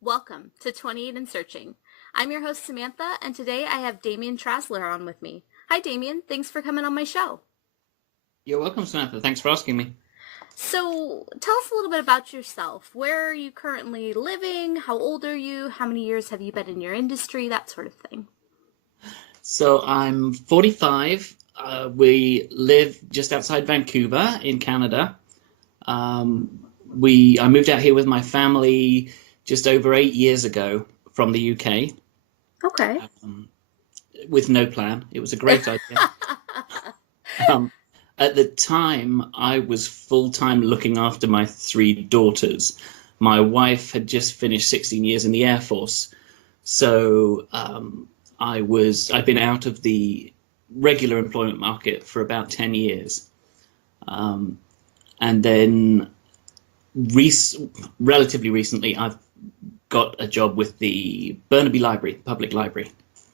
Welcome to 28 and Searching. I'm your host, Samantha, and today I have Damian Trasler on with me. Hi, Damian. Thanks for coming on my show. You're welcome, Samantha. Thanks for asking me. So, tell us a little bit about yourself. Where are you currently living? How old are you? How many years have you been in your industry? That sort of thing. So I'm 45. We live just outside Vancouver in Canada. I moved out here with my family just over 8 years ago from the UK Okay. with no plan. It was a great idea. Um, at the time, I was full-time looking after my three daughters. My wife had just finished 16 years in the Air Force. So I've been out of the regular employment market for about 10 years. Um, and then relatively recently, I've got a job with the Burnaby Library, public library.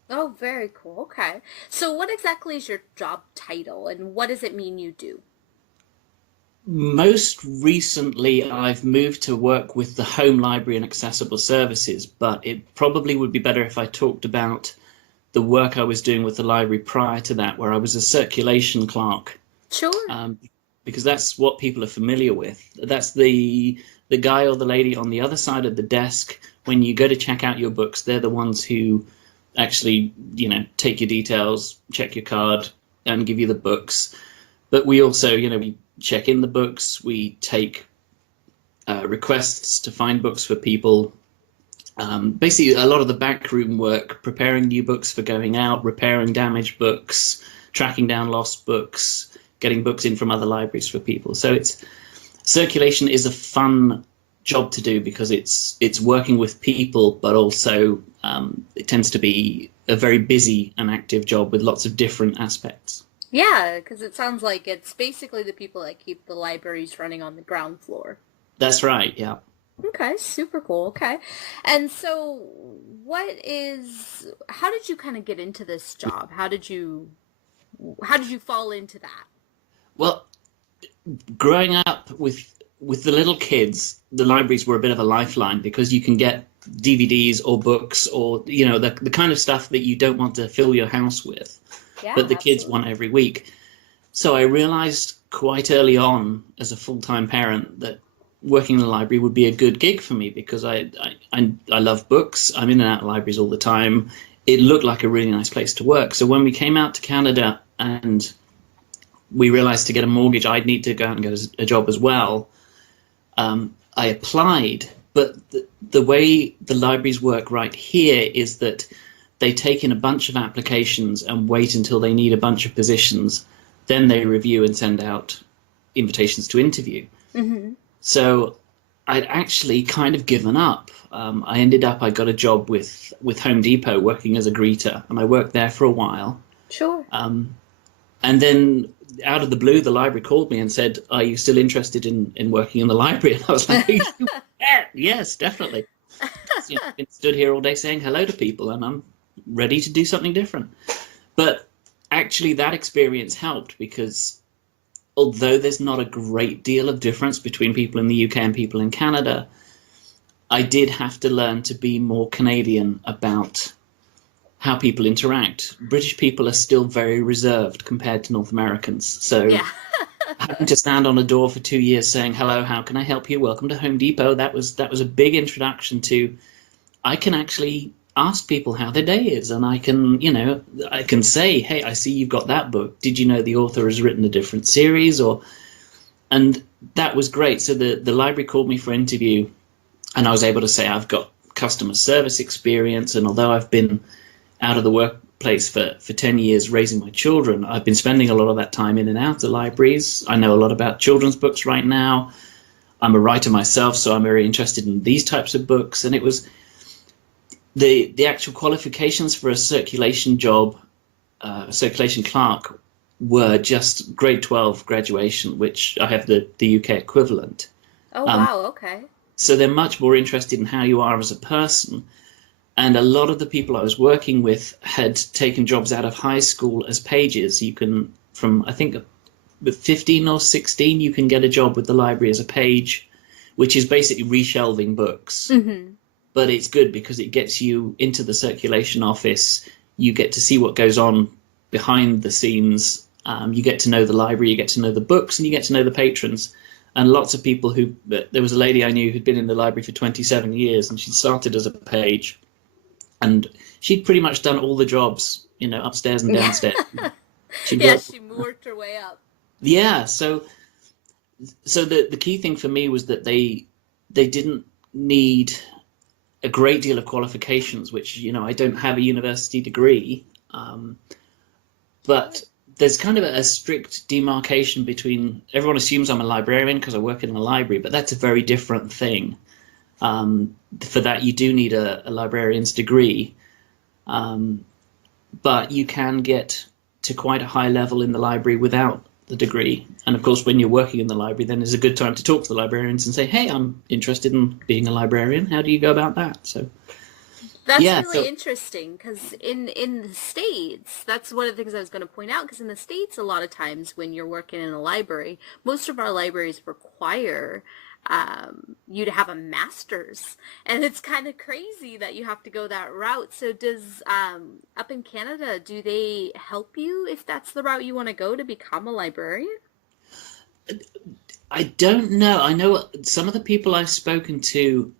Oh, very cool. Okay. So, what exactly is your job title and what does it mean you do? Most recently, I've moved to work with the Home Library and Accessible Services, but it probably would be better if I talked about the work I was doing with the library prior to that, where I was a circulation clerk, Sure. um, because that's what people are familiar with. That's the guy or the lady on the other side of the desk when you go to check out your books. They're the ones who actually, take your details, check your card, and give you the books. But we also, we check in the books. We take requests to find books for people. Basically, a lot of the backroom work, preparing new books for going out, repairing damaged books, tracking down lost books, getting books in from other libraries for people. So circulation is a fun job to do because it's working with people, but also it tends to be a very busy and active job with lots of different aspects. Yeah, because it sounds like it's basically the people that keep the libraries running on the ground floor. That's right, yeah. Okay, super cool. Okay. And so how did you kind of get into this job? How did you fall into that? Well, growing up with the little kids, the libraries were a bit of a lifeline because you can get DVDs or books or the kind of stuff that you don't want to fill your house with, Yeah, but the kids absolutely. want every week. So I realized quite early on as a full-time parent that working in the library would be a good gig for me because I love books. I'm in and out of libraries all the time. It looked like a really nice place to work. So when we came out to Canada and we realized to get a mortgage, I'd need to go out and get a job as well. I applied, but the way the libraries work right here is that they take in a bunch of applications and wait until they need a bunch of positions. Then they review and send out invitations to interview. Mm-hmm. So I'd actually kind of given up. I got a job with Home Depot working as a greeter, and I worked there for a while. Sure. And then out of the blue, the library called me and said, "Are you still interested in working in the library?" And I was like, "Yeah, yes, definitely." I've been stood here all day saying hello to people, and I'm ready to do something different. But actually, that experience helped because although there's not a great deal of difference between people in the UK and people in Canada, I did have to learn to be more Canadian about how people interact. British people are still very reserved compared to North Americans. So Yeah. having to stand on a door for 2 years saying, "Hello, how can I help you? Welcome to Home Depot." That was a big introduction to I can actually ask people how their day is, and I can say, "Hey, I see you've got that book. Did you know the author has written a different series?" And that was great. So the library called me for interview, and I was able to say I've got customer service experience, and although I've been out of the workplace for 10 years raising my children, I've been spending a lot of that time in and out of libraries. I know a lot about children's books right now. I'm a writer myself, so I'm very interested in these types of books. And it was the actual qualifications for a circulation job, a circulation clerk, were just grade 12 graduation, which I have the UK equivalent. Oh, Um, wow. Okay. so they're much more interested in how you are as a person. And a lot of the people I was working with had taken jobs out of high school as pages. You can, from I think with 15 or 16, you can get a job with the library as a page, which is basically reshelving books. Mm-hmm. but it's good because it gets you into the circulation office. You get to see what goes on behind the scenes. You get to know the library, you get to know the books, and you get to know the patrons. And lots of people there was a lady I knew who'd been in the library for 27 years, and she'd started as a page, and she'd pretty much done all the jobs, upstairs and downstairs. She worked her way up. Yeah, so the key thing for me was that they didn't need a great deal of qualifications, which, I don't have a university degree, but there's kind of a strict demarcation between, everyone assumes I'm a librarian because I work in a library, but that's a very different thing. For that, you do need a librarian's degree, but you can get to quite a high level in the library without the degree. And of course, when you're working in the library, then is a good time to talk to the librarians and say, hey, I'm interested in being a librarian. How do you go about that? So that's really interesting, because in the States, that's one of the things I was going to point out, because in the States, a lot of times when you're working in a library, most of our libraries require you to have a master's, and it's kind of crazy that you have to go that route. So does up in Canada, do they help you if that's the route you want to go to become a librarian? I don't know. I know some of the people I've spoken to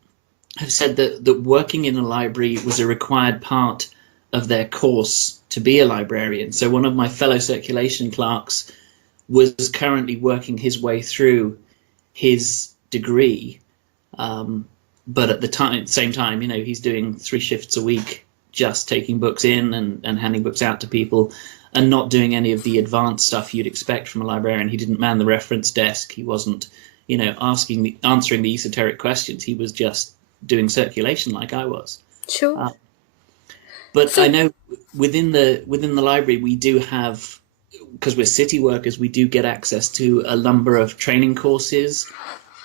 have said that working in a library was a required part of their course to be a librarian. So one of my fellow circulation clerks was currently working his way through his degree, but at the same time, he's doing 3 shifts a week, just taking books in and handing books out to people, and not doing any of the advanced stuff you'd expect from a librarian. He didn't man the reference desk. He wasn't, answering the esoteric questions. He was just doing circulation like I was. Sure. But I know within the library, we do have, because we're city workers, we do get access to a number of training courses.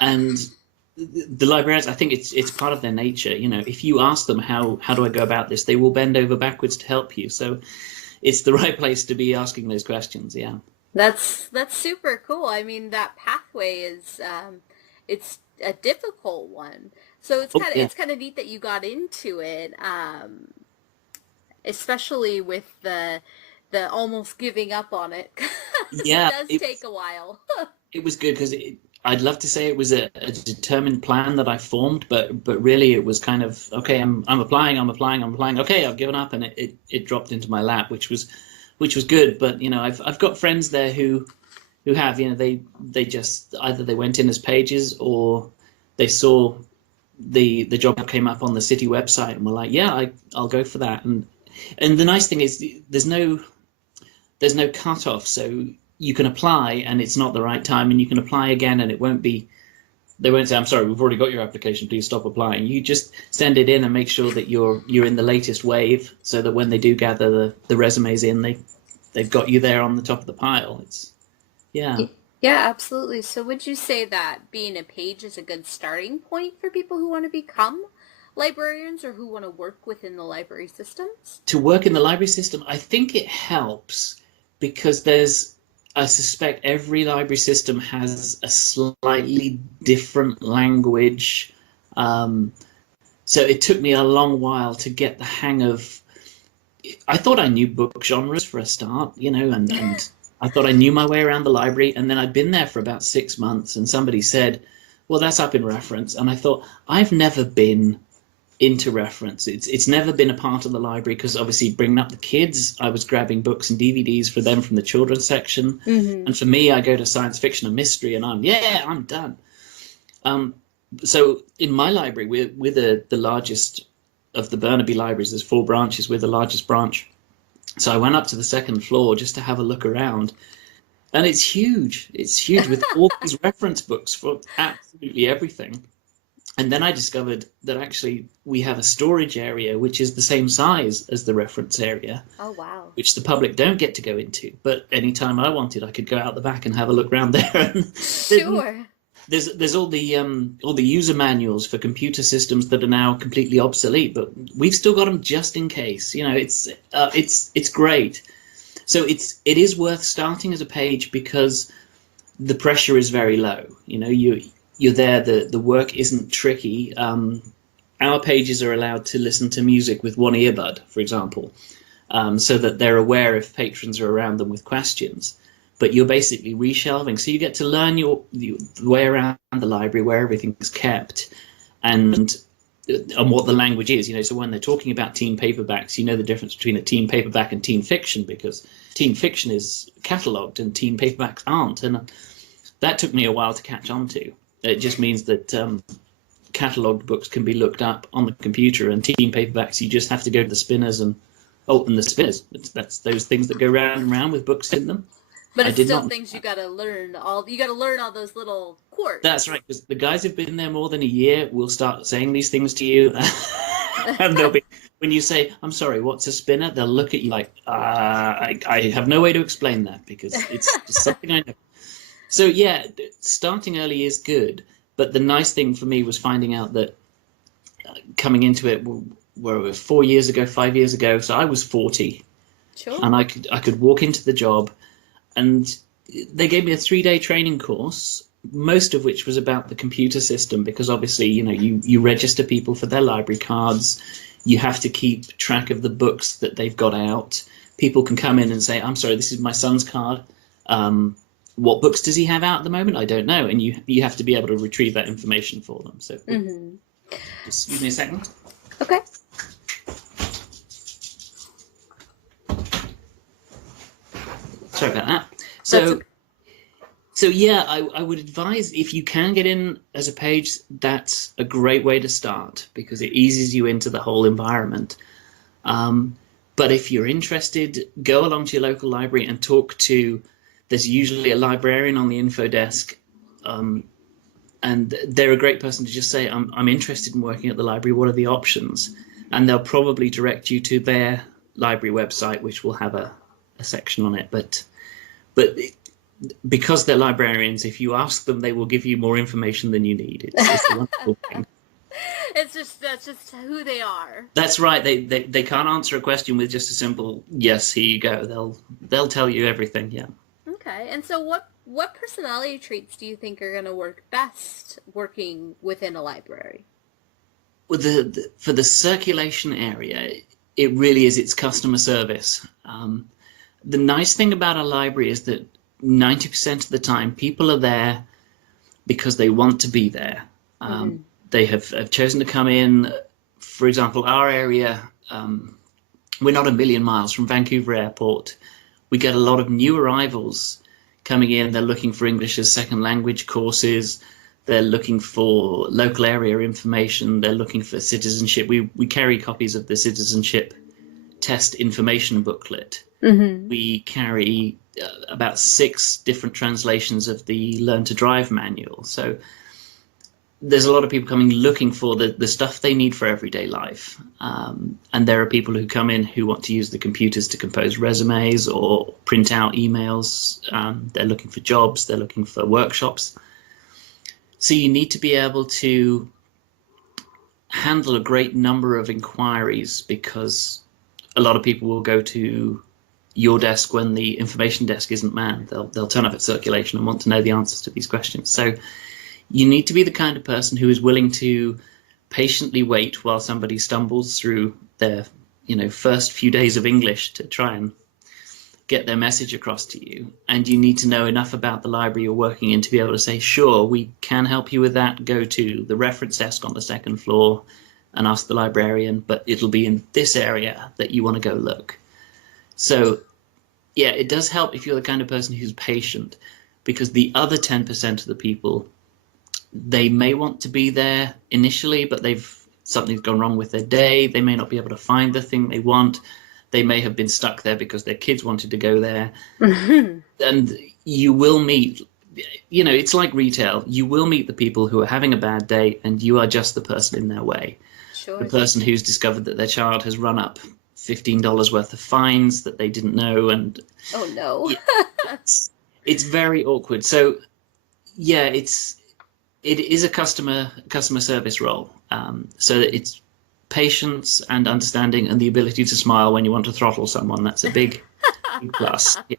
And the librarians, I think it's part of their nature. If you ask them how do I go about this, they will bend over backwards to help you. So it's the right place to be asking those questions. Yeah. That's super cool. I mean, that pathway is it's a difficult one. So it's kind of neat that you got into it, especially with the almost giving up on it. Yeah, it does take a while. It was good because I'd love to say it was a determined plan that I formed, but really it was kind of, okay, I'm applying. Okay, I've given up, and it dropped into my lap, which was good. But I've got friends there who have, they just either they went in as pages, or they saw the job came up on the city website and were like, yeah, I'll go for that. And the nice thing is there's no cutoff, so you can apply and it's not the right time, and you can apply again and they won't say, I'm sorry, we've already got your application, please stop applying. You just send it in and make sure that you're in the latest wave, so that when they do gather the resumes in, they've got you there on the top of the pile. Yeah, absolutely. So would you say that being a page is a good starting point for people who want to become librarians or who want to work within the library systems? To work in the library system, I think it helps because I suspect every library system has a slightly different language. So it took me a long while to get the hang of, I thought I knew book genres for a start, and I thought I knew my way around the library, and then I'd been there for about 6 months, and somebody said, well, that's up in reference. And I thought, I've never been into reference. It's never been a part of the library, because obviously bringing up the kids, I was grabbing books and DVDs for them from the children's section. Mm-hmm. And for me, I go to science fiction and mystery, and I'm done. So in my library, we're the largest of the Burnaby libraries. There's 4 branches. We're the largest branch. So I went up to the 2nd floor just to have a look around, and it's huge. It's huge with all these reference books for absolutely everything. And then I discovered that actually we have a storage area which is the same size as the reference area. Oh, wow. Which the public don't get to go into. But anytime I wanted, I could go out the back and have a look around there. Sure. There's all the user manuals for computer systems that are now completely obsolete, but we've still got them just in case. It's great. So it is worth starting as a page because the pressure is very low. You're there. The work isn't tricky. our pages are allowed to listen to music with one earbud, for example, so that they're aware if patrons are around them with questions. But you're basically reshelving, so you get to learn the way around the library, where everything's kept, and what the language is. So when they're talking about teen paperbacks, you know the difference between a teen paperback and teen fiction, because teen fiction is catalogued and teen paperbacks aren't, and that took me a while to catch on to. It just means that catalogued books can be looked up on the computer, and teen paperbacks, you just have to go to the spinners and the spinners. That's those things that go round and round with books in them. But it's still things you gotta learn all those little quirks. That's right, because the guys who've been there more than a year will start saying these things to you, and they'll be, when you say, "I'm sorry, what's a spinner?" they'll look at you like, I have no way to explain that, because it's just something I know. So yeah, starting early is good, but the nice thing for me was finding out that coming into it, were 4 years ago, 5 years ago, so I was 40, sure, and I could walk into the job. And they gave me a 3-day training course, most of which was about the computer system, because obviously, you register people for their library cards. You have to keep track of the books that they've got out. People can come in and say, "I'm sorry, this is my son's card. What books does he have out at the moment? I don't know." And you have to be able to retrieve that information for them. So just give me a second. Okay. Sorry about that. So yeah, I would advise, if you can get in as a page, that's a great way to start, because it eases you into the whole environment. But if you're interested, go along to your local library and talk to, there's usually a librarian on the info desk, and they're a great person to just say, I'm interested in working at the library, what are the options? And they'll probably direct you to their library website, which will have a section on it. But because they're librarians, if you ask them, they will give you more information than you need. It's a wonderful thing. That's just who they are. That's right. They can't answer a question with just a simple yes, here you go. They'll tell you everything. Yeah. Okay. And so what personality traits do you think are going to work best working within a library? Well, for the circulation area, it really is its customer service. The nice thing about a library is that 90% of the time people are there because they want to be there. They have chosen to come in. For example, our area, we're not a million miles from Vancouver Airport. We get a lot of new arrivals coming in. They're looking for English as second language courses. They're looking for local area information. They're looking for citizenship. We carry copies of the citizenship test information booklet. We carry about 6 different translations of the Learn to Drive manual. So there's a lot of people coming looking for the stuff they need for everyday life. And there are people who come in who want to use the computers to compose resumes or print out emails. They're looking for jobs. They're looking for workshops. So you need to be able to handle a great number of inquiries, because a lot of people will go to your desk when the information desk isn't manned. They'll turn up at circulation and want to know the answers to these questions. So you need to be the kind of person who is willing to patiently wait while somebody stumbles through their first few days of English to try and get their message across to you. And you need to know enough about the library you're working in to be able to say, sure, we can help you with that. Go to the reference desk on the 2nd floor and ask the librarian, but it'll be in this area that you want to go look. So yeah, it does help if you're the kind of person who's patient, because the other 10% of the people, they may want to be there initially, but something's gone wrong with their day. They may not be able to find the thing they want. They may have been stuck there because their kids wanted to go there. And you will meet, it's like retail. You will meet the people who are having a bad day, and you are just the person in their way. Sure. The person who's discovered that their child has run up $15 worth of fines that they didn't know. And oh no. it's very awkward. So yeah, it is a customer service role. So that it's patience and understanding and the ability to smile when you want to throttle someone. That's a big plus. Yeah.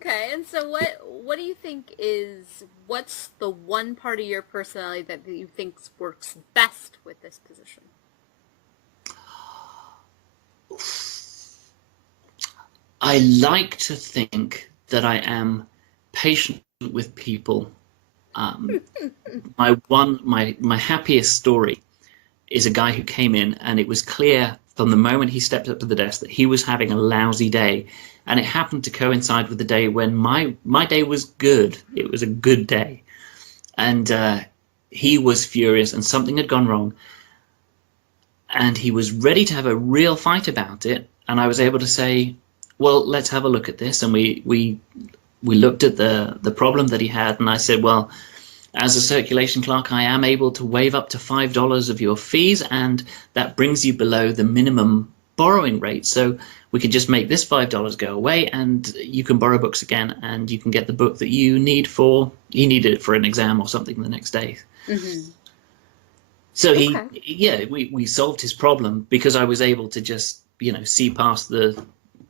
Okay, and so what do you think what's the one part of your personality that you think works best with this position? I like to think that I am patient with people. Um, my happiest story is a guy who came in, and it was clear from the moment he stepped up to the desk that he was having a lousy day, and it happened to coincide with the day when my day was good. It was a good day, and he was furious, and something had gone wrong, and he was ready to have a real fight about it. And I was able to say, "Well, let's have a look at this." And we looked at the problem that he had, and I said, "Well, as a circulation clerk, I am able to waive up to $5 of your fees, and that brings you below the minimum borrowing rate. So we can just make this $5 go away, and you can borrow books again, and you can get the book that you needed it for an exam or something the next day." Mm-hmm. So Okay. we solved his problem because I was able to just, see past the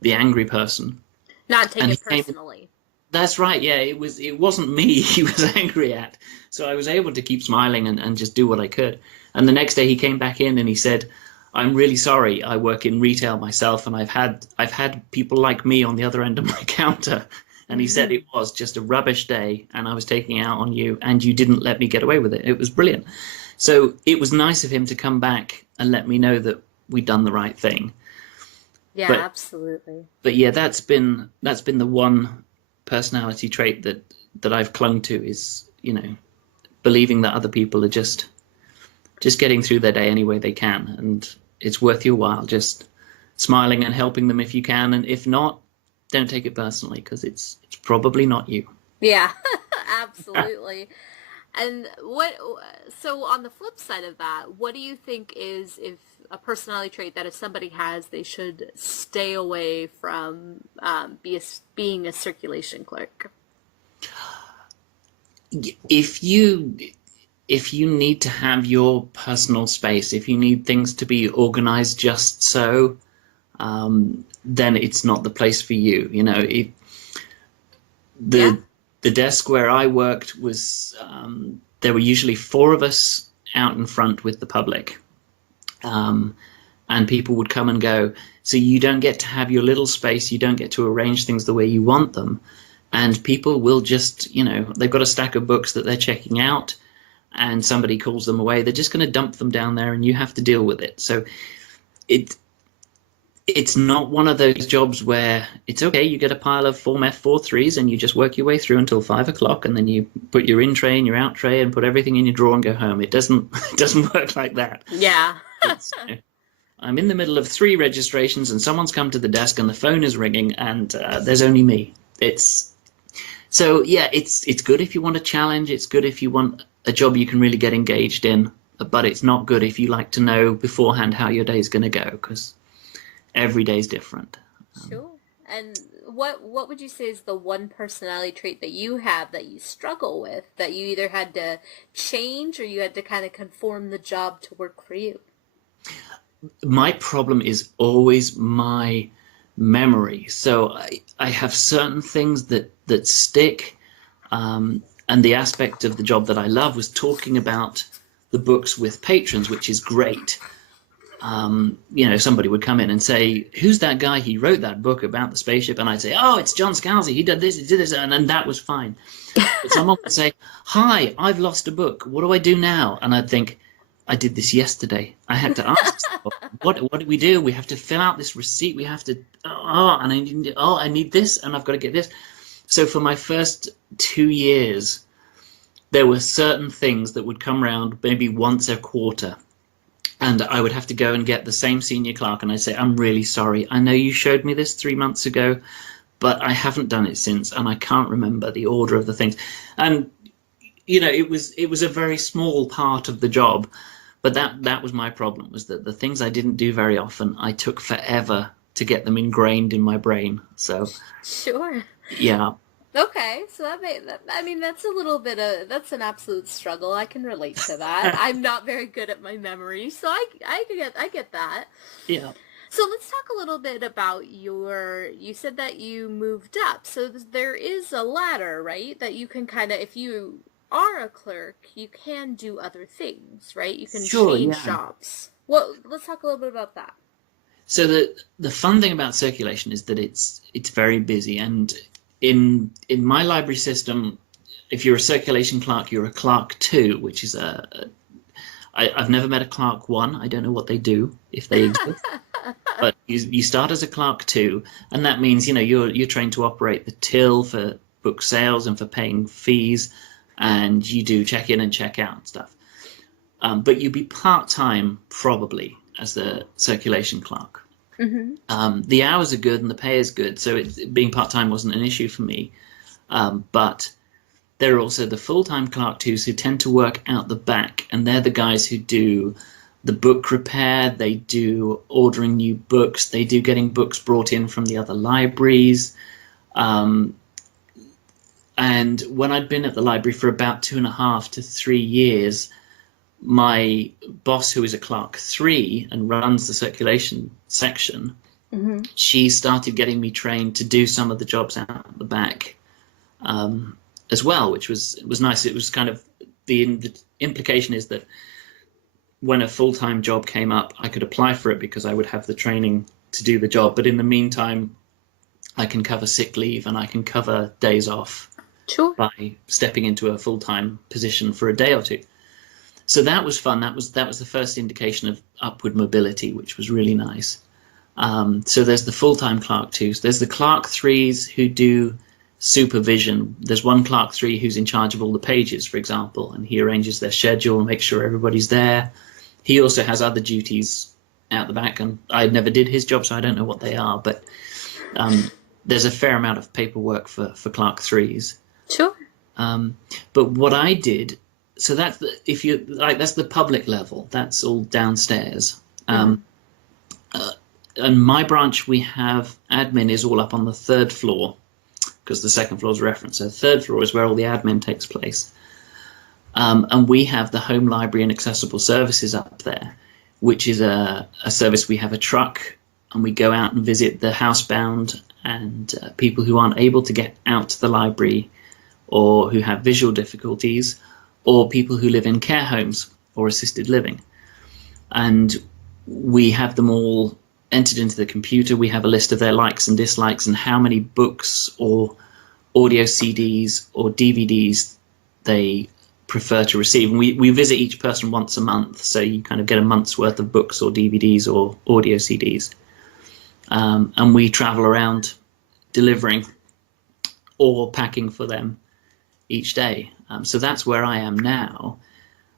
angry person. Not take And he it came, personally. that's right. Yeah, it wasn't me he was angry at. So I was able to keep smiling and just do what I could. And the next day he came back in and he said, "I'm really sorry. I work in retail myself, and I've had people like me on the other end of my counter." And he said Mm-hmm. it was just a rubbish day, and I was taking it out on you, and you didn't let me get away with it. It was brilliant. So it was nice of him to come back and let me know that we'd done the right thing. Yeah, But absolutely. but yeah, that's been the one personality trait that I've clung to is, believing that other people are just getting through their day any way they can, and it's worth your while just smiling and helping them if you can, and if not, don't take it personally because it's probably not you. Yeah, absolutely. And so on the flip side of that, what do you think is if a personality trait that if somebody has, they should stay away from being a circulation clerk? If you need to have your personal space, if you need things to be organized just so, then it's not the place for you. Yeah. The desk where I worked was there were usually four of us out in front with the public, um, and people would come and go. So you don't get to have your little space. You don't get to arrange things the way you want them, and people will just, they've got a stack of books that they're checking out, and somebody calls them away. They're just going to dump them down there, and you have to deal with it. So it it's not one of those jobs where it's okay, you get a pile of Form F43s and you just work your way through until 5 o'clock, and then you put your in tray and your out tray and put everything in your drawer and go home. It doesn't it doesn't work like that. Yeah. It's, I'm in the middle of three registrations and someone's come to the desk and the phone is ringing, and there's only me. It's so yeah, it's good if you want a challenge. It's good if you want a job you can really get engaged in, but it's not good if you like to know beforehand how your day is going to go, because every day is different. Sure. And what would you say is the one personality trait that you have that you struggle with, that you either had to change or you had to kind of conform the job to work for you? My problem is always my memory. So I have certain things that stick. And the aspect of the job that I love was talking about the books with patrons, which is great. Somebody would come in and say, "Who's that guy? He wrote that book about the spaceship." And I'd say, "Oh, it's John Scalzi. He did this, he did this," and then that was fine. But someone would say, "Hi, I've lost a book. What do I do now?" And I'd think, "I did this yesterday. I had to ask, what do we do? We have to fill out this receipt. We have to, I need this, and I've got to get this." So for my first 2 years, there were certain things that would come around maybe once a quarter. And I would have to go and get the same senior clerk, and I'd say, "I'm really sorry. I know you showed me this 3 months ago, but I haven't done it since, and I can't remember the order of the things." And it was a very small part of the job, but that was my problem, was that the things I didn't do very often, I took forever to get them ingrained in my brain. So Sure. yeah. Okay, so I mean, that's an absolute struggle. I can relate to that. I'm not very good at my memory, so I get that. Yeah. So let's talk a little bit about you said that you moved up. So there is a ladder, right? That you can kind of, if you are a clerk, you can do other things, right? You can Sure, change yeah. jobs. Well, let's talk a little bit about that. So the fun thing about circulation is that it's very busy, and in my library system, if you're a circulation clerk, you're a clerk two, which is I've never met a clerk one. I don't know what they do if they exist, but you start as a clerk two, and that means you're trained to operate the till for book sales and for paying fees, and you do check in and check out and stuff. But you'd be part time probably as the circulation clerk. Mm-hmm. The hours are good and the pay is good, so being part time wasn't an issue for me. But there are also the full time clerk twos who tend to work out the back, and they're the guys who do the book repair, they do ordering new books, they do getting books brought in from the other libraries. Um, and when I'd been at the library for about 2.5 to 3 years, my boss, who is a clerk three and runs the circulation section, Mm-hmm. she started getting me trained to do some of the jobs out the back as well, which was nice. It was kind of the implication is that when a full-time job came up, I could apply for it because I would have the training to do the job. But in the meantime, I can cover sick leave and I can cover days off Sure. by stepping into a full-time position for a day or two. So that was fun. That was the first indication of upward mobility, which was really nice. So there's the full-time clerk twos. There's the clerk threes who do supervision. There's one clerk three who's in charge of all the pages, for example, and he arranges their schedule and makes sure everybody's there. He also has other duties out the back, and I never did his job, so I don't know what they are. But there's a fair amount of paperwork for clerk threes. Sure. But what I did, so that's that's the public level. That's all downstairs. Mm-hmm. In my branch, we have admin is all up on the third floor because the second floor is reference. So the third floor is where all the admin takes place. And we have the home library and accessible services up there, which is a service. We have a truck and we go out and visit the housebound and people who aren't able to get out to the library or who have visual difficulties or people who live in care homes or assisted living. And we have them all entered into the computer. We have a list of their likes and dislikes and how many books or audio CDs or DVDs they prefer to receive. And we visit each person once a month, so you kind of get a month's worth of books or DVDs or audio CDs. And we travel around delivering or packing for them each day. So that's where I am now.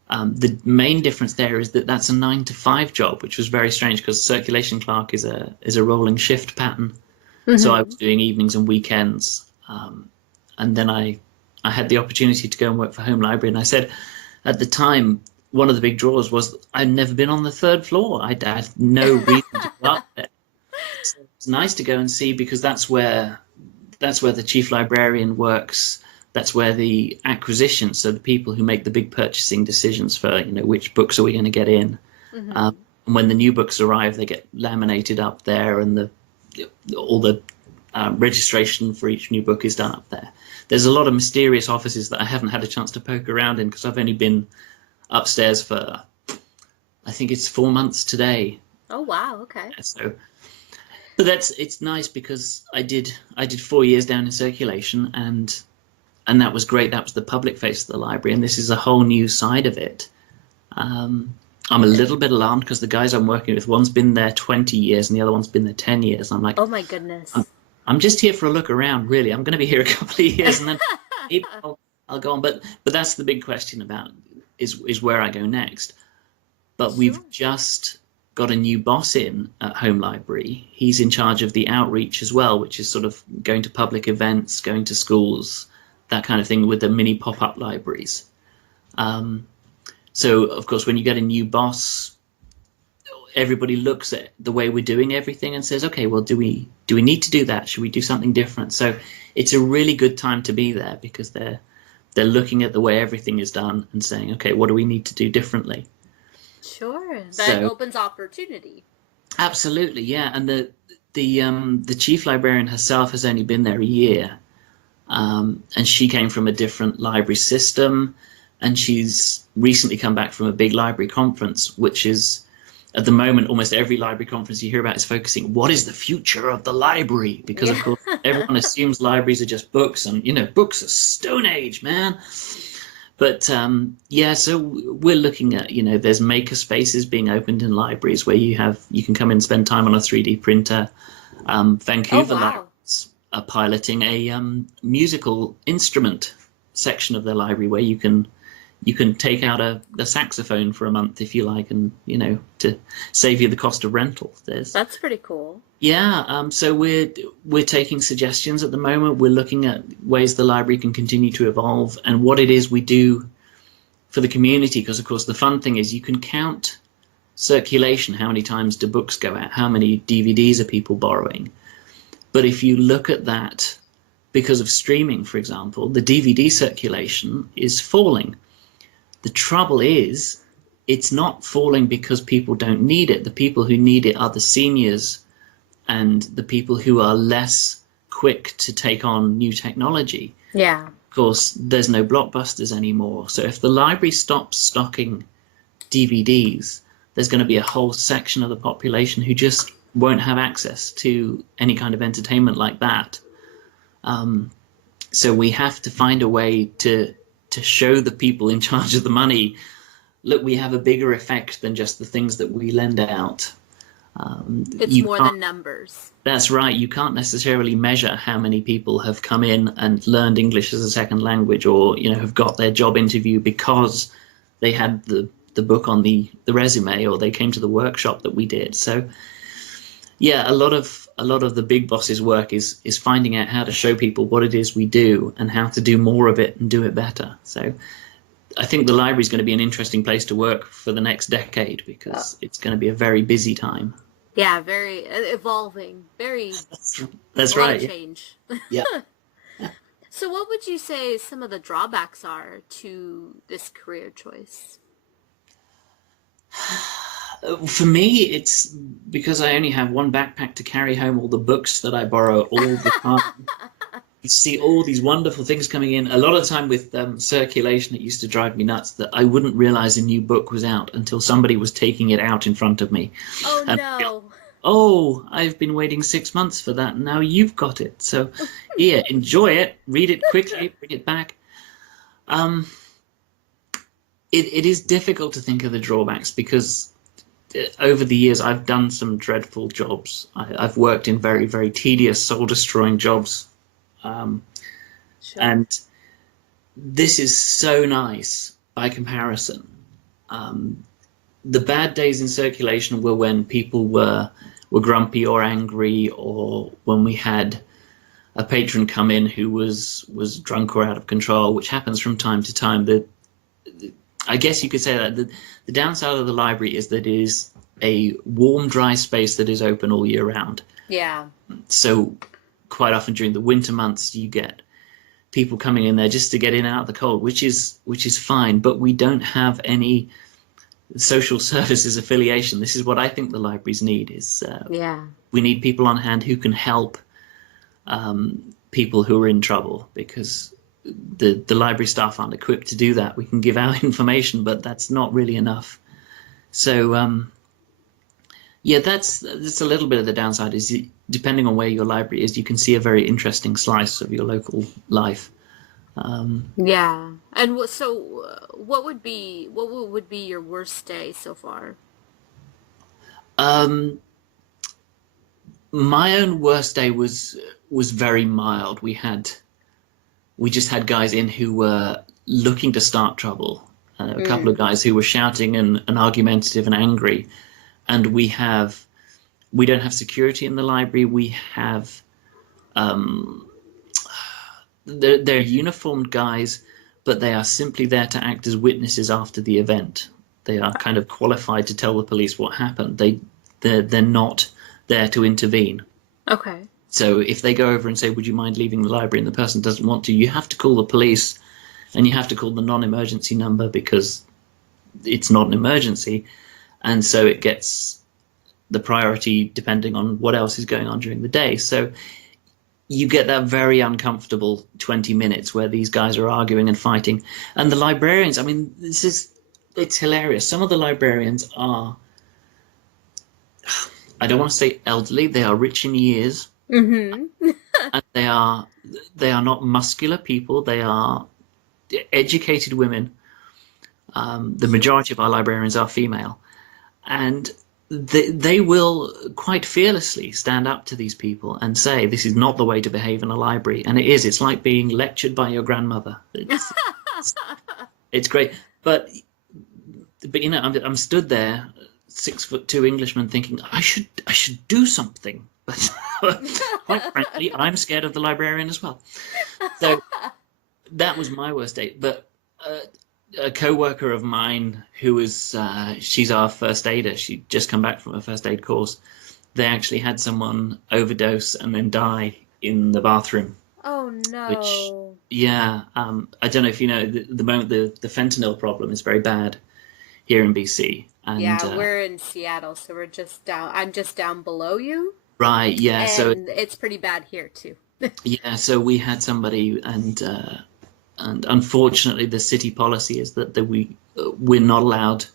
The main difference there is that that's a 9 to 5 job, which was very strange because circulation clerk is a rolling shift pattern. Mm-hmm. So I was doing evenings and weekends, and then I had the opportunity to go and work for Home Library. And I said at the time, one of the big draws was I'd never been on the third floor. I had no reason to go up there. So it's nice to go and see because that's where the chief librarian works. That's where the acquisitions, so the people who make the big purchasing decisions for, which books are we going to get in. Mm-hmm. And when the new books arrive, they get laminated up there and all the registration for each new book is done up there. There's a lot of mysterious offices that I haven't had a chance to poke around in because I've only been upstairs for, I think it's 4 months today. Oh, wow. Okay. So, but it's nice because I did 4 years down in circulation and that was great. That was the public face of the library, and this is a whole new side of it. I'm a little bit alarmed because the guys I'm working with, one's been there 20 years and the other one's been there 10 years. I'm like, oh my goodness. I'm just here for a look around, really. I'm going to be here a couple of years and then maybe I'll go on. But that's the big question about is where I go next. But sure. We've just got a new boss in at Home Library. He's in charge of the outreach as well, which is sort of going to public events, going to schools, that kind of thing with the mini pop-up libraries. So, of course, when you get a new boss, everybody looks at the way we're doing everything and says, okay, well, do we need to do that? Should we do something different? So it's a really good time to be there because they're looking at the way everything is done and saying, okay, what do we need to do differently? Sure. That opens opportunity. Absolutely, yeah. And the chief librarian herself has only been there a year, and she came from a different library system, and she's recently come back from a big library conference, which is at the moment almost every library conference you hear about is focusing what is the future of the library, because Yeah. of course everyone assumes libraries are just books, and books are stone age, man. But yeah, so we're looking at, there's maker spaces being opened in libraries where you can come in and spend time on a 3D printer. Oh, Vancouver wow. libraries are piloting a musical instrument section of their library where you can take out a saxophone for a month if you like, and to save you the cost of rental. That's pretty cool. Yeah, so we're taking suggestions at the moment. We're looking at ways the library can continue to evolve and what it is we do for the community. Because of course the fun thing is you can count circulation. How many times do books go out? How many DVDs are people borrowing? But if you look at that, because of streaming, for example, the DVD circulation is falling. The trouble is, it's not falling because people don't need it. The people who need it are the seniors and the people who are less quick to take on new technology. Yeah. Of course, there's no blockbusters anymore. So if the library stops stocking DVDs, there's going to be a whole section of the population who just won't have access to any kind of entertainment like that. So we have to find a way to show the people in charge of the money, look, we have a bigger effect than just the things that we lend out. It's You more can't than numbers. That's right. You can't necessarily measure how many people have come in and learned English as a second language, or have got their job interview because they had the book on the resume, or they came to the workshop that we did. So yeah, a lot of the big bosses' work is finding out how to show people what it is we do and how to do more of it and do it better. So I think the library is going to be an interesting place to work for the next decade because it's going to be a very busy time. Yeah, very evolving, very That's a lot of right. change. Yeah. So, what would you say some of the drawbacks are to this career choice? For me, it's because I only have one backpack to carry home all the books that I borrow all the time. You see all these wonderful things coming in. A lot of time with circulation, it used to drive me nuts that I wouldn't realize a new book was out until somebody was taking it out in front of me. Oh And no. oh, I've been waiting 6 months for that. Now you've got it. So, yeah, enjoy it, read it quickly, bring it back. Um, it is difficult to think of the drawbacks because over the years I've done some dreadful jobs. I've worked in very, very tedious, soul-destroying jobs. Sure. And this is so nice by comparison. The bad days in circulation were when people were grumpy or angry, or when we had a patron come in who was drunk or out of control, which happens from time to time. I guess you could say that the downside of the library is that it is a warm, dry space that is open all year round. Yeah. So quite often during the winter months, you get people coming in there just to get in and out of the cold, which is fine. But we don't have any social services affiliation. This is what I think the libraries need: is Yeah. we need people on hand who can help people who are in trouble, because the library staff aren't equipped to do that. We can give out information, but that's not really enough. So yeah, that's a little bit of the downside. Is depending on where your library is, you can see a very interesting slice of your local life. Yeah. And what would be your worst day so far? Um, my own worst day was very mild. We just had guys in who were looking to start trouble. A couple of Mm. guys who were shouting and argumentative and angry. And we don't have security in the library. We have they're uniformed guys, but they are simply there to act as witnesses after the event. They are kind of qualified to tell the police what happened. They're not there to intervene. Okay. So if they go over and say, "Would you mind leaving the library?" and the person doesn't want to, you have to call the police, and you have to call the non-emergency number because it's not an emergency. And so it gets the priority depending on what else is going on during the day. So you get that very uncomfortable 20 minutes where these guys are arguing and fighting. And the librarians, I mean, it's hilarious. Some of the librarians are, I don't want to say elderly, they are rich in years. Mm-hmm. And they are not muscular people. They are educated women. The majority of our librarians are female. And they will quite fearlessly stand up to these people and say, this is not the way to behave in a library. And it is. It's like being lectured by your grandmother. It's great. But you know, I'm stood there, 6'2" Englishman, thinking I should do something. But quite frankly, I'm scared of the librarian as well. So that was my worst day. But a co-worker of mine who was she's our first aider. She'd just come back from a first aid course. They actually had someone overdose and then die in the bathroom. Oh no. Which, yeah, I don't know if you know, the moment the fentanyl problem is very bad here in BC. And, yeah, we're in Seattle, so we're just down. I'm just down below you. Right. Yeah. And so it's pretty bad here too. yeah. So we had somebody, and unfortunately, the city policy is that we're not allowed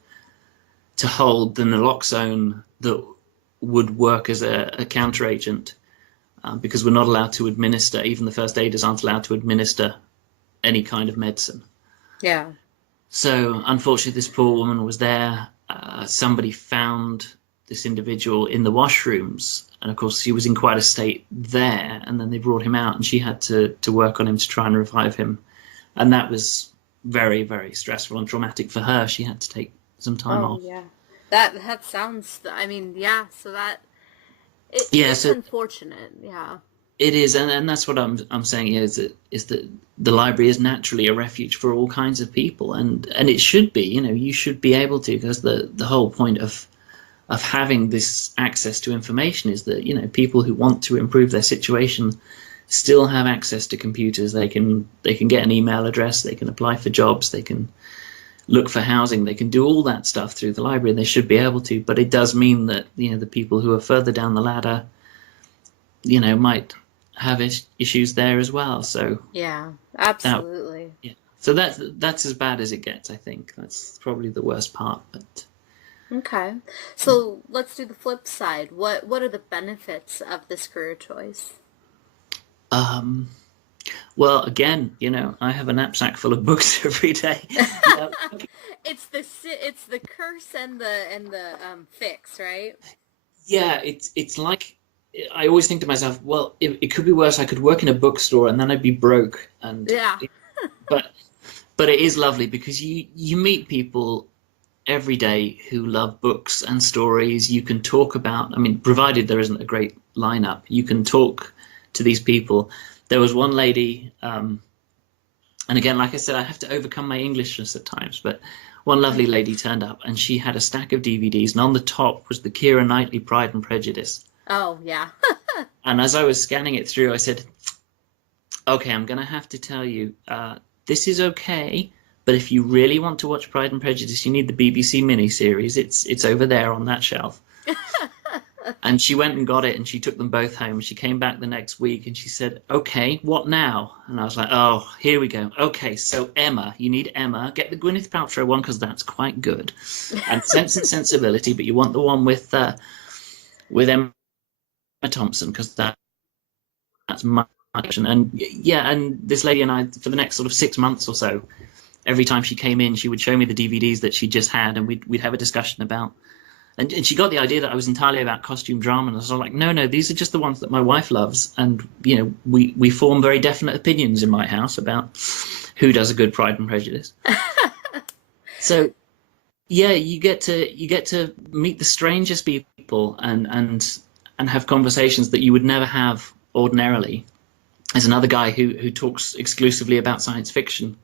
to hold the naloxone that would work as a counteragent, because we're not allowed to administer. Even the first aiders aren't allowed to administer any kind of medicine. Yeah. So unfortunately, this poor woman was there. Somebody found this individual in the washrooms, and of course he was in quite a state there. And then they brought him out, and she had to work on him to try and revive him. And that was very, very stressful and traumatic for her. She had to take some time off. Yeah. That sounds, I mean, yeah, so it's so unfortunate, yeah. It is, and that's what I'm saying here, is that the library is naturally a refuge for all kinds of people, and it should be. You know, you should be able to, because the whole point of having this access to information is that, you know, people who want to improve their situation still have access to computers. They can get an email address, they can apply for jobs, they can look for housing, they can do all that stuff through the library, and they should be able to. But it does mean that, you know, the people who are further down the ladder, you know, might have issues there as well. So yeah, absolutely. So that's as bad as it gets. I think that's probably the worst part. But okay, so let's do the flip side. What are the benefits of this career choice? Well, again, you know, I have a knapsack full of books every day. It's the curse and the fix, right? Yeah, it's like, I always think to myself, well, it could be worse. I could work in a bookstore and then I'd be broke. And yeah, but it is lovely because you meet people every day who love books and stories. You can talk about, I mean, provided there isn't a great lineup, you can talk to these people. There was one lady, and again, like I said, I have to overcome my Englishness at times, but one lovely lady turned up and she had a stack of DVDs, and on the top was the Keira Knightley Pride and Prejudice. Oh, yeah. And as I was scanning it through, I said, okay, I'm going to have to tell you, this is okay, but if you really want to watch Pride and Prejudice, you need the BBC miniseries. It's over there on that shelf. And she went and got it, and she took them both home. She came back the next week, and she said, okay, what now? And I was like, oh, here we go. Okay, so Emma, you need Emma. Get the Gwyneth Paltrow one, because that's quite good. And Sense and Sensibility, but you want the one with Emma Thompson, because that's my option. And yeah, and this lady and I, for the next sort of 6 months or so, every time she came in, she would show me the DVDs that she just had, and we'd have a discussion about. And she got the idea that I was entirely about costume drama, and I was like, no, these are just the ones that my wife loves, and you know, we form very definite opinions in my house about who does a good Pride and Prejudice. So yeah, you get to meet the strangest people and have conversations that you would never have ordinarily. There's another guy who talks exclusively about science fiction,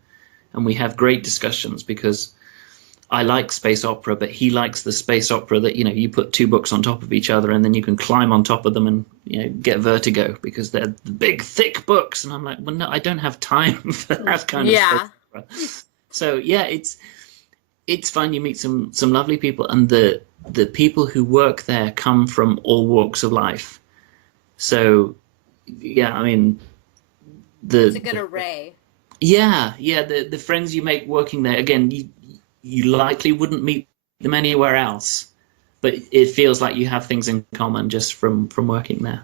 and we have great discussions because I like space opera, but he likes the space opera that, you know, you put two books on top of each other and then you can climb on top of them and, you know, get vertigo because they're big, thick books. And I'm like, well, no, I don't have time for that kind of space opera. So yeah, it's fun. You meet some lovely people, and the people who work there come from all walks of life. So yeah, I mean It's a the, good the array. yeah, the friends you make working there, again, you likely wouldn't meet them anywhere else, but it feels like you have things in common just from working there.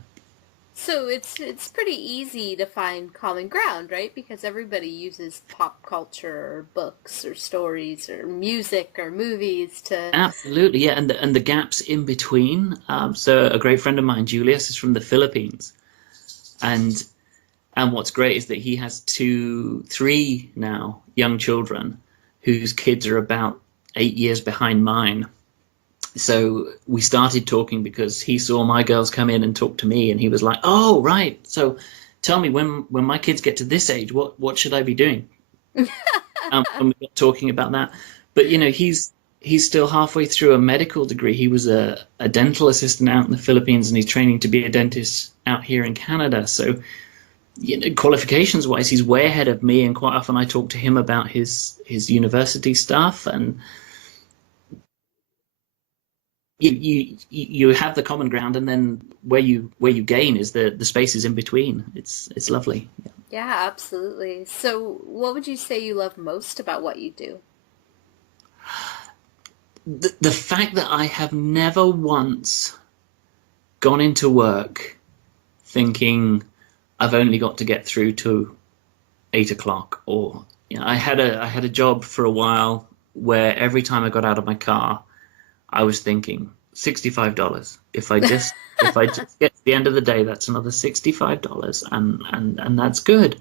So it's pretty easy to find common ground, right? Because everybody uses pop culture or books or stories or music or movies to. Absolutely, yeah, and the gaps in between. So a great friend of mine, Julius, is from the Philippines, and what's great is that he has three now young children, whose kids are about 8 years behind mine. So we started talking because he saw my girls come in and talk to me, and he was like, "Oh, right. So tell me, when my kids get to this age, what should I be doing?" And we got talking about that. But he's still halfway through a medical degree. He was a dental assistant out in the Philippines, and he's training to be a dentist out here in Canada. So qualifications wise, he's way ahead of me. And quite often I talk to him about his university stuff, and you have the common ground, and then where you gain is the spaces in between. It's lovely. Yeah. Yeah, absolutely. So, what would you say you love most about what you do? The fact that I have never once gone into work thinking I've only got to get through to 8 o'clock, or I had a job for a while where every time I got out of my car I was thinking $65. If I just get to the end of the day, that's another $65, and that's good.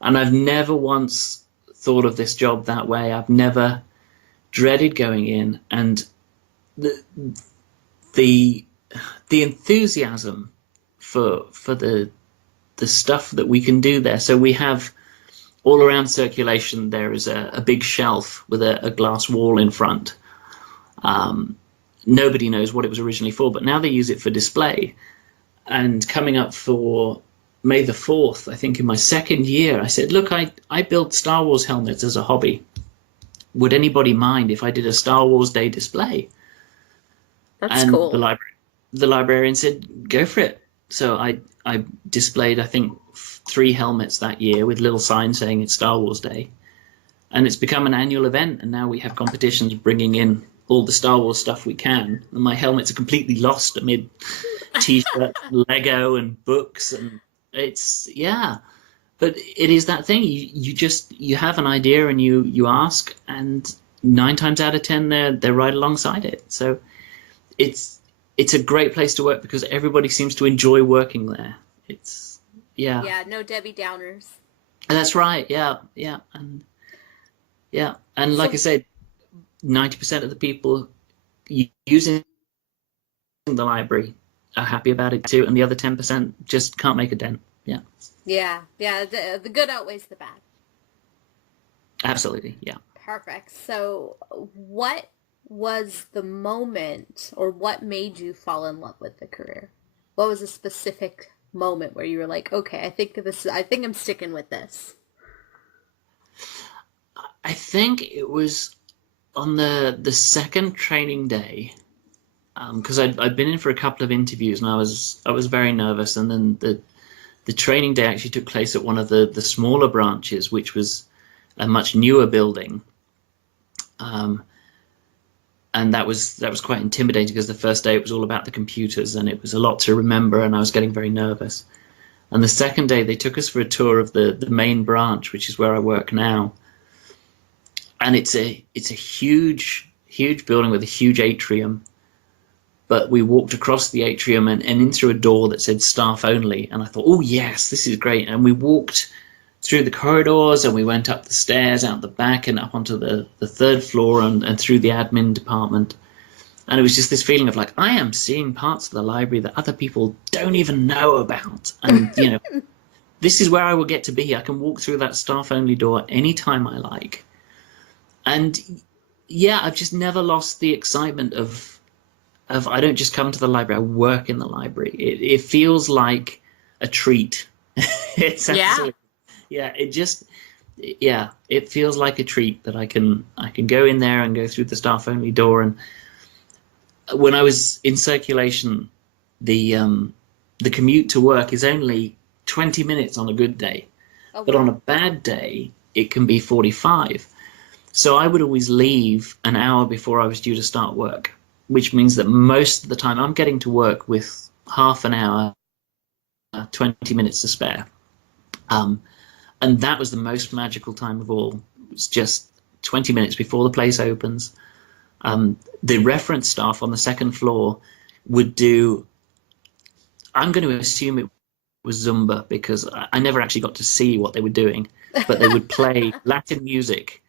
And I've never once thought of this job that way. I've never dreaded going in, and the the the enthusiasm for the stuff that we can do there. So we have all around circulation there is a big shelf with a glass wall in front. Nobody knows what it was originally for, but now they use it for display. And coming up for May the 4th, I think in my second year, I said, look, I build Star Wars helmets as a hobby. Would anybody mind if I did a Star Wars Day display? That's And cool. the librarian said, go for it. So I displayed, I think, three helmets that year with little signs saying it's Star Wars Day. And it's become an annual event, and now we have competitions bringing in all the Star Wars stuff we can. And my helmets are completely lost amid T-shirts, Lego, and books, and it's yeah. But it is that thing. You have an idea and you ask, and 9 times out of 10 they're right alongside it. So it's it's a great place to work because everybody seems to enjoy working there. It's yeah, Yeah, no Debbie Downers. that's right. And like I So, said, 90% of the people using the library are happy about it too, and the other 10% just can't make a dent. Yeah, yeah, yeah, the good outweighs the bad. absolutely. Yeah. Perfect. So, what was the moment or what made you fall in love with the career? What was a specific moment where you were like, okay, I think I'm sticking with this. I think it was on the second training day, because I'd been in for a couple of interviews and I was very nervous, and then the training day actually took place at one of the smaller branches, which was a much newer building. Um, and that was quite intimidating because the first day it was all about the computers and it was a lot to remember, and I was getting very nervous. And the second day they took us for a tour of the main branch, which is where I work now. And it's a huge building with a huge atrium. But we walked across the atrium and in through a door that said staff only, and I thought, oh yes, this is great. And we walked through the corridors and we went up the stairs, out the back, and up onto the third floor, and through the admin department. And it was just this feeling of like, I am seeing parts of the library that other people don't even know about. And this is where I will get to be. I can walk through that staff only door anytime I like. And yeah, I've just never lost the excitement of I don't just come to the library, I work in the library. It feels like a treat. It's Yeah. absolutely, yeah, yeah, it feels like a treat that I can go in there and go through the staff only door. And when I was in circulation, the commute to work is only 20 minutes on a good day, Oh, but on a wow. bad day it can be 45. So I would always leave an hour before I was due to start work, which means that most of the time I'm getting to work with half an hour, 20 minutes to spare. Um, and that was the most magical time of all. It was just 20 minutes before the place opens. The reference staff on the second floor would do, I'm going to assume it was Zumba because I never actually got to see what they were doing, but they would play Latin music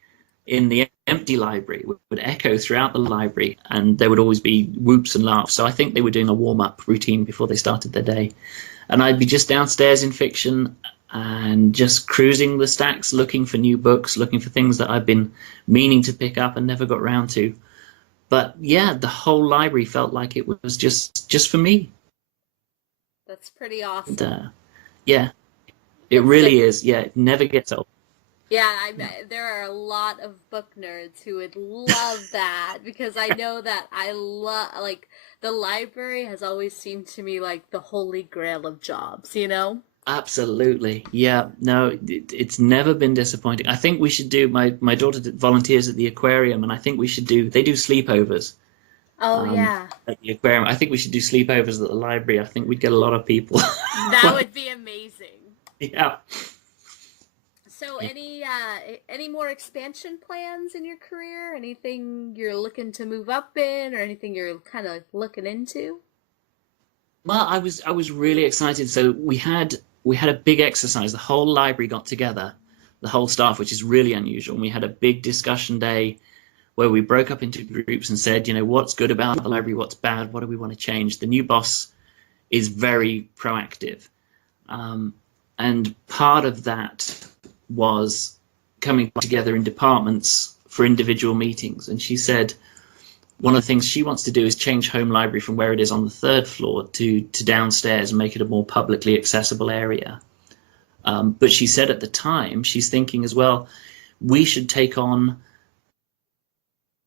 in the empty library, would echo throughout the library, and there would always be whoops and laughs. So I think they were doing a warm-up routine before they started their day. And I'd be just downstairs in fiction and just cruising the stacks, looking for new books, looking for things that I've been meaning to pick up and never got round to. But yeah, the whole library felt like it was just for me. That's pretty And, awesome. yeah, it That's really def- is. Yeah, it never gets old. Yeah, there are a lot of book nerds who would love that because I know that I love, like, the library has always seemed to me like the holy grail of jobs, you know? Absolutely. Yeah. No, it's never been disappointing. I think we should do, my daughter volunteers at the aquarium, and I think we should do, they do sleepovers Oh, um, yeah. at the aquarium. I think we should do sleepovers at the library. I think we'd get a lot of people. That would be amazing. Yeah. So any more expansion plans in your career? Anything you're looking to move up in or anything you're kind of looking into? Well, I was really excited. So we had a big exercise. The whole library got together, the whole staff, which is really unusual. And we had a big discussion day where we broke up into groups and said, what's good about the library, what's bad, what do we want to change. The new boss is very proactive. Um, and part of that was coming together in departments for individual meetings. And she said one of the things she wants to do is change home library from where it is on the third floor to downstairs and make it a more publicly accessible area. But she said at the time, she's thinking as well, we should take on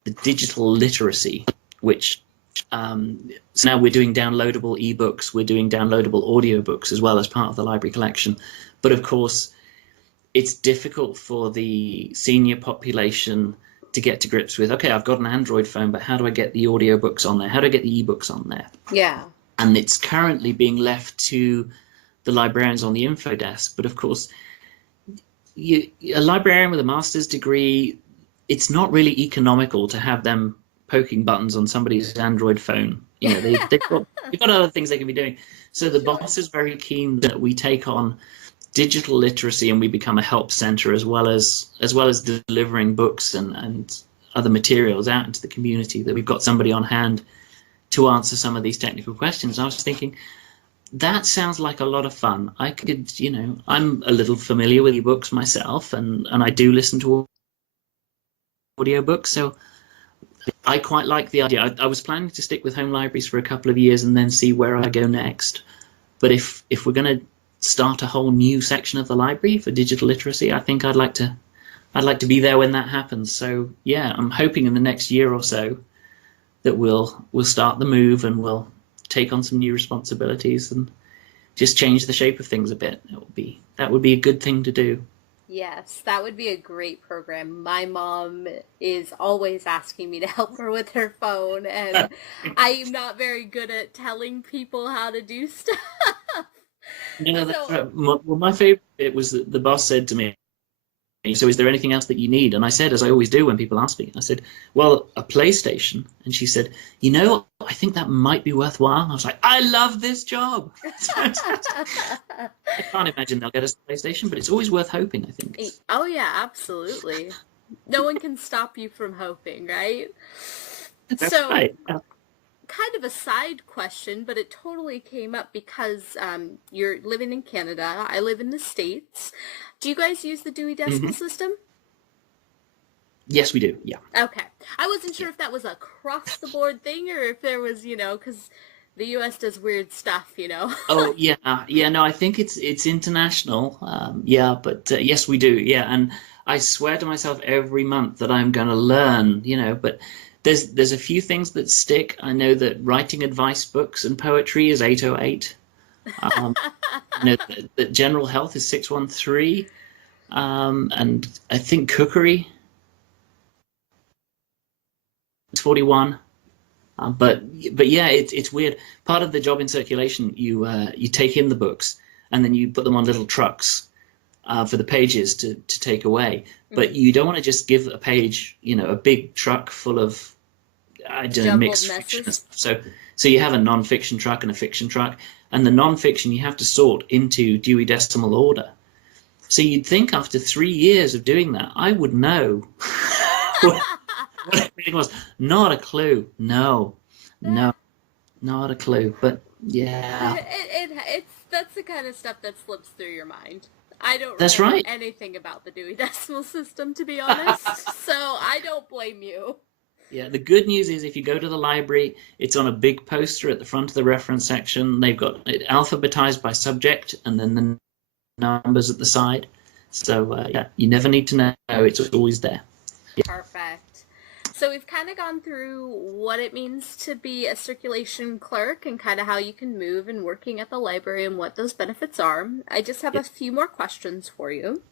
the digital literacy, which so now we're doing downloadable ebooks, we're doing downloadable audiobooks as well as part of the library collection. But of course, it's difficult for the senior population to get to grips with, okay, I've got an Android phone, but how do I get the audiobooks on there? How do I get the ebooks on there? Yeah. And it's currently being left to the librarians on the info desk. But of course, a librarian with a master's degree, it's not really economical to have them poking buttons on somebody's Android phone. They've got other things they can be doing. So the Sure. boss is very keen that we take on digital literacy and we become a help center as well as delivering books and other materials out into the community, that we've got somebody on hand to answer some of these technical questions. I was thinking that sounds like a lot of fun. I could, I'm a little familiar with ebooks myself, and I do listen to audiobooks, so I quite like the idea. I was planning to stick with home libraries for a couple of years and then see where I go next. But if we're going to start a whole new section of the library for digital literacy, I think I'd like to be there when that happens. So yeah, I'm hoping in the next year or so that we'll start the move and we'll take on some new responsibilities and just change the shape of things a bit. That would be a good thing to do. Yes, that would be a great program. My mom is always asking me to help her with her phone, and I'm not very good at telling people how to do stuff. Yeah, that's So, right. Well, my favorite bit was that the boss said to me, so is there anything else that you need? And I said, as I always do when people ask me, I said, well, a PlayStation. And she said, I think that might be worthwhile. I was like, I love this job. It's fantastic. I can't imagine they'll get us a PlayStation, but it's always worth hoping, I think. oh yeah, absolutely. No one can stop you from hoping, right? That's So, right. Yeah. kind of a side question, but it totally came up because you're living in Canada. I live in the States. Do you guys use the Dewey Decimal Hmm. System? Yes, we do. Yeah. Okay. I wasn't Yeah. sure if that was a cross the board thing or if there was, because the US does weird stuff. Oh, yeah. Yeah. No, I think it's international. Yeah, but yes, we do. Yeah, and I swear to myself every month that I'm going to learn, but there's a few things that stick. I know that writing advice books and poetry is 808. Um, that general health is 613. And I think cookery is 41. But yeah, it's weird. Part of the job in circulation, you take in the books and then you put them on little trucks for the pages to take away. But you don't want to just give a page, a big truck full of, I don't know, mixed fiction and stuff. So you have a non-fiction truck and a fiction truck, and the non-fiction you have to sort into Dewey Decimal Order. So you'd think after 3 years of doing that, I would know what everything was. Not a clue. No, not a clue. But yeah, that's the kind of stuff that slips through your mind. I don't that's remember right. anything about the Dewey Decimal System, to be honest, so I don't blame you. Yeah, the good news is if you go to the library, it's on a big poster at the front of the reference section. They've got it alphabetized by subject and then the numbers at the side. So yeah, you never need to know. It's always there. Yeah. Perfect. So we've kind of gone through what it means to be a circulation clerk and kind of how you can move and working at the library and what those benefits are. I just have a few more questions for you.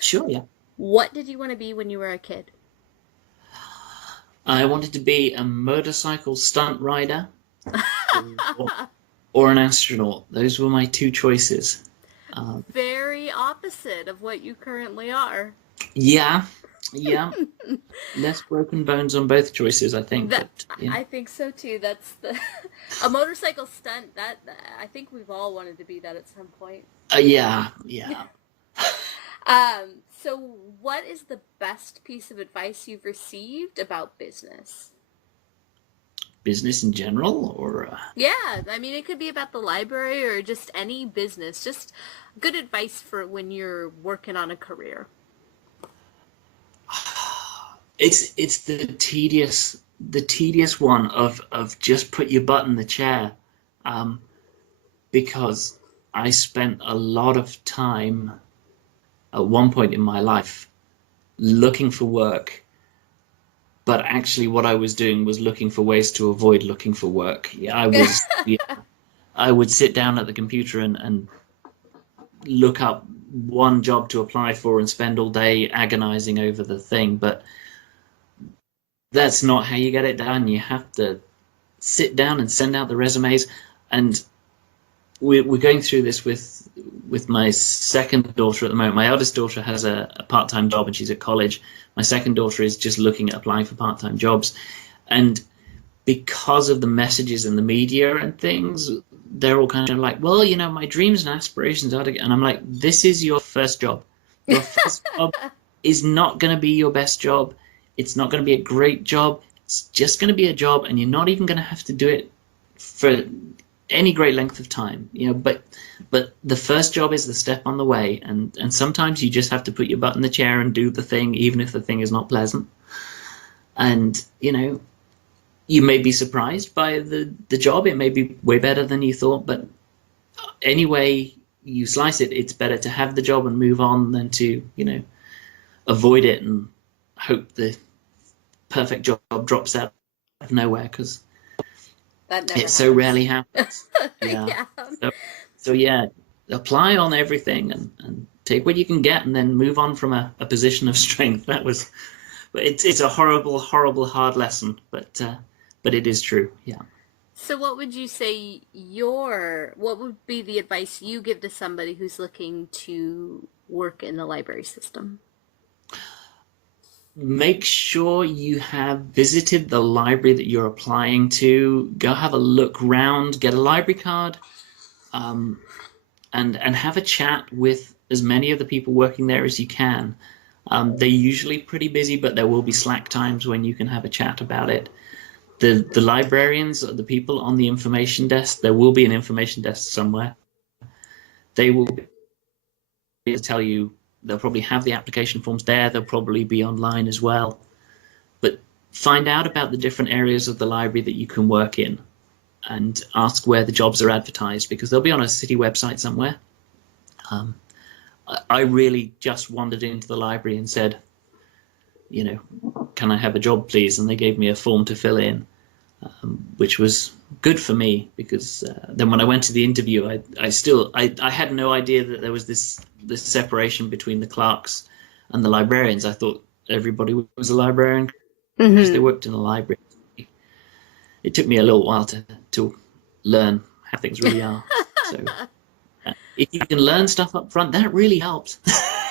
Sure, yeah. What did you want to be when you were a kid? I wanted to be a motorcycle stunt rider or an astronaut. Those were my two choices. Very opposite of what you currently are. Yeah. Less broken bones on both choices, I think. I think so too. That's a motorcycle stunt. That I think we've all wanted to be that at some point. Yeah. So what is the best piece of advice you've received about business? Business in general, or? Yeah, I mean, it could be about the library or just any business. Just good advice for when you're working on a career. It's the tedious one of just put your butt in the chair, because I spent a lot of time at one point in my life looking for work, but actually what I was doing was looking for ways to avoid looking for work. I would sit down at the computer and look up one job to apply for and spend all day agonizing over the thing, but that's not how you get it done. You have to sit down and send out the resumes, and we're going through this with my second daughter at the moment. My eldest daughter has a part-time job and she's at college. My second daughter is just looking at applying for part-time jobs, and because of the messages in the media and things, they're all kind of like, well, my dreams and aspirations are to, and I'm like, this is your first job. Your first job is not going to be your best job. It's not going to be a great job. It's just going to be a job, and you're not even going to have to do it for any great length of time, but the first job is the step on the way, and sometimes you just have to put your butt in the chair and do the thing, even if the thing is not pleasant. And you may be surprised by the job. It may be way better than you thought, but anyway you slice it, it's better to have the job and move on than to avoid it and hope the perfect job drops out of nowhere, because it so rarely happens. Yeah. So yeah, apply on everything and take what you can get, and then move on from a position of strength. But it's a horrible, hard lesson, but it is true. Yeah. So what would you say what would be the advice you give to somebody who's looking to work in the library system? Make sure you have visited the library that you're applying to. Go have a look round, get a library card, and have a chat with as many of the people working there as you can. They're usually pretty busy, but there will be slack times when you can have a chat about it. The librarians, the people on the information desk, there will be an information desk somewhere. They will be able to tell you. They'll probably have the application forms there. They'll probably be online as well. But find out about the different areas of the library that you can work in, and ask where the jobs are advertised, because they'll be on a city website somewhere. I really just wandered into the library and said, can I have a job, please? And they gave me a form to fill in, which was good for me because then when I went to the interview, I had no idea that there was this separation between the clerks and the librarians. I thought everybody was a librarian because they worked in the library. It took me a little while to learn how things really are. So if you can learn stuff up front, that really helps.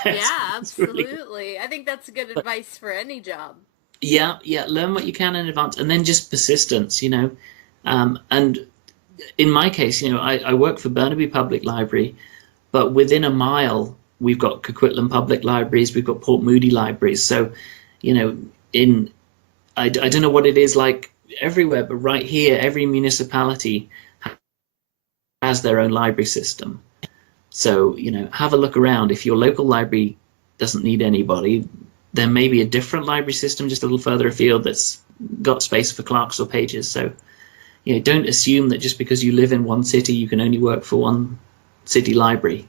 Yeah, absolutely. Really, I think that's good advice for any job. Yeah, learn what you can in advance, and then just persistence, and in my case, I work for Burnaby Public Library, but within a mile we've got Coquitlam Public Libraries, we've got Port Moody Libraries. So, I don't know what it is like everywhere, but right here, every municipality has their own library system. So, have a look around. If your local library doesn't need anybody, there may be a different library system just a little further afield that's got space for clerks or pages. So, don't assume that just because you live in one city, you can only work for one city library.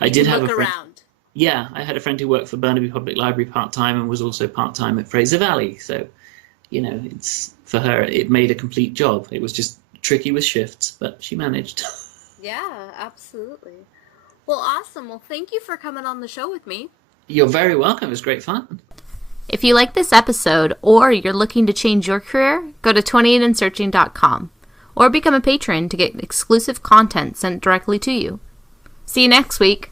I did have a friend. Around. Yeah, I had a friend who worked for Burnaby Public Library part-time and was also part-time at Fraser Valley. So, it's for her, it made a complete job. It was just tricky with shifts, but she managed. Yeah, absolutely. Well, awesome. Well, thank you for coming on the show with me. You're very welcome. It was great fun. If you like this episode or you're looking to change your career, go to 28andsearching.com or become a patron to get exclusive content sent directly to you. See you next week.